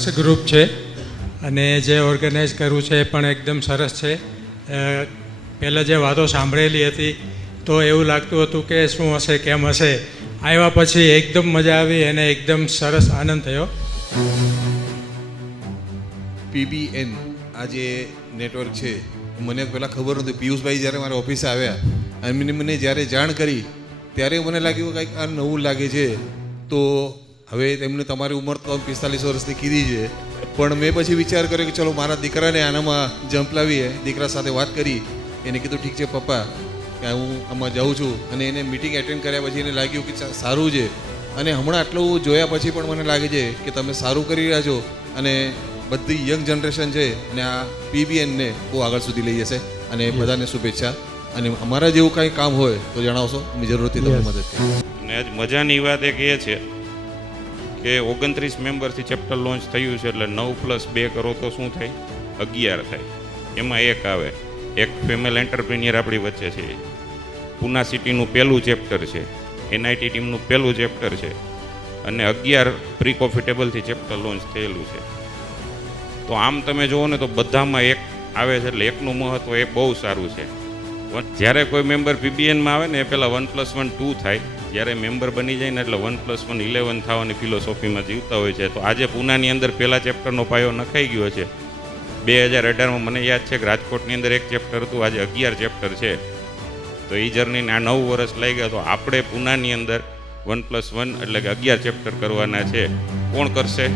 સરસ ગ્રુપ છે અને જે ઓર્ગેનાઇઝ કરવું છે એ પણ એકદમ સરસ છે. પહેલાં જે વાતો સાંભળેલી હતી તો એવું લાગતું હતું કે શું હશે કેમ હશે, આવ્યા પછી એકદમ મજા આવી અને એકદમ સરસ આનંદ થયો. PBN આ જે નેટવર્ક છે મને પહેલાં ખબર નહોતી. પિયુષભાઈ જ્યારે મારા ઓફિસે આવ્યા અને મને જ્યારે જાણ કરી ત્યારે મને લાગ્યું કંઈક આ નવું લાગે છે. તો હવે તેમને તમારી ઉંમર તો 45 વર્ષની કીધી છે, પણ મેં પછી વિચાર કર્યો કે ચલો મારા દીકરાને આનામાં જંપ લાવીએ. દીકરા સાથે વાત કરી, એને કીધું ઠીક છે પપ્પા કે હું આમાં જાઉં છું. અને એને મિટિંગ એટેન્ડ કર્યા પછી એને લાગ્યું કે સારું છે. અને હમણાં આટલું જોયા પછી પણ મને લાગે છે કે તમે સારું કરી રહ્યા છો અને બધી યંગ જનરેશન છે અને આ PBNને બહુ આગળ સુધી લઈ જશે. અને બધાને શુભેચ્છા. અને અમારા જેવું કાંઈ કામ હોય તો જણાવશો, અમે જરૂરથી તમને મદદ કરીએ. અને આજ મજાની વાત એક એ છે કે 29 મેમ્બરથી ચેપ્ટર લોન્ચ થયું છે, એટલે 9+2 કરો તો શું થાય? 11 થાય. એમાં એક આવે, એક ફિમેલ એન્ટરપ્રિન્યોર આપણી વચ્ચે છે. પૂના સિટીનું પહેલું ચેપ્ટર છે, NIT ટીમનું પહેલું ચેપ્ટર છે અને 11 પ્રી કોફિટેબલથી ચેપ્ટર લોન્ચ થયેલું છે. તો આમ તમે જુઓ ને તો બધામાં એક આવે છે, એટલે એકનું મહત્ત્વ એ બહુ સારું છે. જ્યારે કોઈ મેમ્બર PBNમાં આવે ને એ પહેલાં 1+1 2 થાય. જ્યારે મેમ્બર બની જાય ને એટલે 1+1 11 થવાની ફિલોસોફીમાં જીવતા હોય છે. તો આજે પૂનાની અંદર પહેલા ચેપ્ટરનો પાયો નખાઈ ગયો છે. 2018માં મને યાદ છે કે રાજકોટની અંદર એક ચેપ્ટર હતું, આજે 11 ચેપ્ટર છે. તો એ જર્નીને આ 9 વર્ષ લઈ ગયા. તો આપણે પૂનાની અંદર 1+1 એટલે કે 11 ચેપ્ટર કરવાના છે. કોણ કરશે?